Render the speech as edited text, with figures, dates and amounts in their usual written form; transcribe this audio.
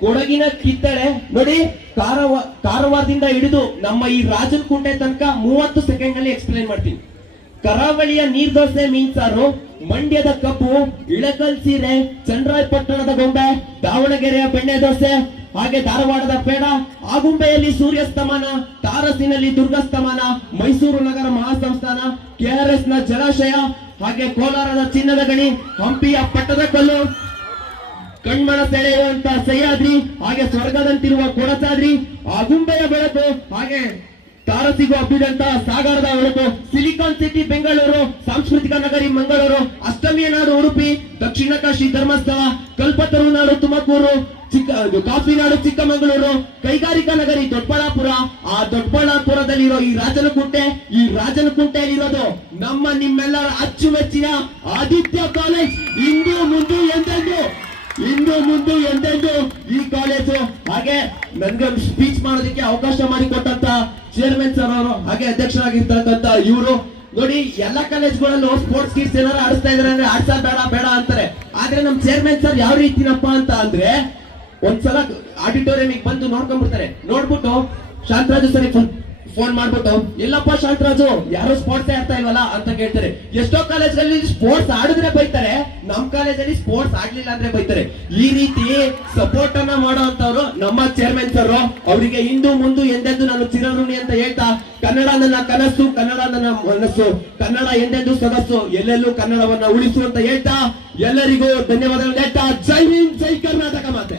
ಕೊಡಗಿನ ಕಿತ್ತಳೆ ನೋಡಿ. ಕಾರವಾರದಿಂದ ಹಿಡಿದು ನಮ್ಮ ಈ ರಾಜನಕುಂಟೆ ತನಕ 30 ಸೆಕೆಂಡ್ ನಲ್ಲಿ ಎಕ್ಸ್ಪ್ಲೈನ್ ಮಾಡ್ತೀನಿ. ಕರಾವಳಿಯ ನೀರ್ದೋಸೆ ಮೀನ್ಸಾರು, ಮಂಡ್ಯದ ಕಬ್ಬು, ಇಳಕಲ್ ಸೀರೆ, ಚನ್ನರಾಯಪಟ್ಟಣದ ಗೊಂಬೆ, ದಾವಣಗೆರೆಯ ಬೆಣ್ಣೆ ದೋಸೆ, ಹಾಗೆ ಧಾರವಾಡದ ಪೇಡ, ಆಗುಂಬೆಯಲ್ಲಿ ಸೂರ್ಯಾಸ್ತಮಾನ, ತಾರಸಿನಲ್ಲಿ ದುರ್ಗಾಸ್ತಮಾನ, ಮೈಸೂರು ನಗರ ಮಹಾಸಂಸ್ಥಾನ, KRS ನ ಜಲಾಶಯ, ಹಾಗೆ ಕೋಲಾರದ ಚಿನ್ನದ ಗಣಿ, ಹಂಪಿಯ ಪಟ್ಟದ ಕಲ್ಲು, ಕಣ್ಮನ ಸೆಳೆಯುವಂತ ಸಹ್ಯಾದ್ರಿ, ಹಾಗೆ ಸ್ವರ್ಗದಂತಿರುವ ಕೊಡಚಾದ್ರಿ, ಆಗುಂಬೆಯ ಬೆಳಕು, ಹಾಗೆ ತಾರಸಿಗೂ ಹಬ್ಬಿದಂತ ಸಾಗರದ ಬೆಳಕು, ಸಿಲಿಕಾನ್ ಸಿಟಿ ಬೆಂಗಳೂರು, ಸಾಂಸ್ಕೃತಿಕ ನಗರಿ ಮಂಗಳೂರು, ಅಷ್ಟಮಿಯ ನಾಡು ಉಡುಪಿ, ದಕ್ಷಿಣ ಕಾಶಿ ಧರ್ಮಸ್ಥಳ, ಕಲ್ಪತರು ನಾಡು ತುಮಕೂರು, ಕಾಫಿ ನಾಡು ಚಿಕ್ಕಮಗಳೂರು, ಕೈಗಾರಿಕಾ ನಗರಿ ದೊಡ್ಡಬಳ್ಳಾಪುರ. ಆ ದೊಡ್ಡಬಳ್ಳಾಪುರದಲ್ಲಿರೋ ಈ ರಾಜನಕುಂಟೆಯಲ್ಲಿರೋದು ನಮ್ಮ ನಿಮ್ಮೆಲ್ಲರ ಅಚ್ಚುಮೆಚ್ಚಿನ ಆದಿತ್ಯ ಕಾಲೇಜ್. ಇಂದು ಮುಂದೆ ಎಂದೆಂದು ಈ ಕಾಲೇಜು. ಹಾಗೆ ನನ್ಗೆ ಸ್ಪೀಚ್ ಮಾಡೋದಕ್ಕೆ ಅವಕಾಶ ಮಾಡಿಕೊಟ್ಟಂತ ಚೇರ್ಮನ್ ಸರ್ ಅವರು, ಹಾಗೆ ಅಧ್ಯಕ್ಷರಾಗಿರ್ತಕ್ಕಂಥ ಇವರು ನೋಡಿ. ಎಲ್ಲ ಕಾಲೇಜ್ಗಳಲ್ಲೂ ಸ್ಪೋರ್ಟ್ಸ್ ಕಿಟ್ಸ್ ಏನಾರು ಆಡಿಸ್ತಾ ಇದಾರೆ ಅಂದ್ರೆ ಆಡ್ಸಾ ಬೇಡ ಅಂತಾರೆ. ಆದ್ರೆ ನಮ್ ಚೇರ್ಮನ್ ಸರ್ ಯಾವ ರೀತಿನಪ್ಪ ಅಂತ ಅಂದ್ರೆ, ಒಂದ್ಸಲ ಆಡಿಟೋರಿಯಂ ಬಂದು ನೋಡ್ಕೊಂಡ್ಬಿಡ್ತಾರೆ. ನೋಡ್ಬಿಟ್ಟು ಶಾಂತರಾಜು ಸರಿ ಫೋನ್ ಮಾಡ್ಬಿಟ್ಟು, ಇಲ್ಲಪ್ಪ ಶಾಂತರಾಜು ಯಾರು ಸ್ಪೋರ್ಟ್ಸ್ ಆಡ್ತಾ ಇಲ್ವಲ್ಲ ಅಂತ ಕೇಳ್ತಾರೆ. ಎಷ್ಟೋ ಕಾಲೇಜ್ಗಳಲ್ಲಿ ಸ್ಪೋರ್ಟ್ಸ್ ಆಡಿದ್ರೆ ಬೈತಾರೆ, ನಮ್ ಕಾಲೇಜಲ್ಲಿ ಸ್ಪೋರ್ಟ್ಸ್ ಆಡ್ಲಿಲ್ಲ ಅಂದ್ರೆ ಬೈತಾರೆ. ಈ ರೀತಿ ಸಪೋರ್ಟ್ ಅನ್ನ ಮಾಡುವಂತವ್ರು ನಮ್ಮ ಚೇರ್ಮನ್ ಸರ್. ಅವರಿಗೆ ಇಂದು ಮುಂದೆ ಎಂದೆಂದು ನಾನು ಚಿರಋಣಿ ಅಂತ ಹೇಳ್ತಾ, ಕನ್ನಡ ನನ್ನ ಕನಸು, ಕನ್ನಡ ನನ್ನ ಮನಸ್ಸು, ಕನ್ನಡ ಎಂದೆಂದು ಸೊಗಸು, ಎಲ್ಲೆಲ್ಲೂ ಕನ್ನಡವನ್ನ ಉಳಿಸು ಅಂತ ಹೇಳ್ತಾ ಎಲ್ಲರಿಗೂ ಧನ್ಯವಾದಗಳು ಹೇಳ್ತಾ, ಜೈ ಹಿಂದ್, ಜೈ ಕರ್ನಾಟಕ ಮಾತೆ.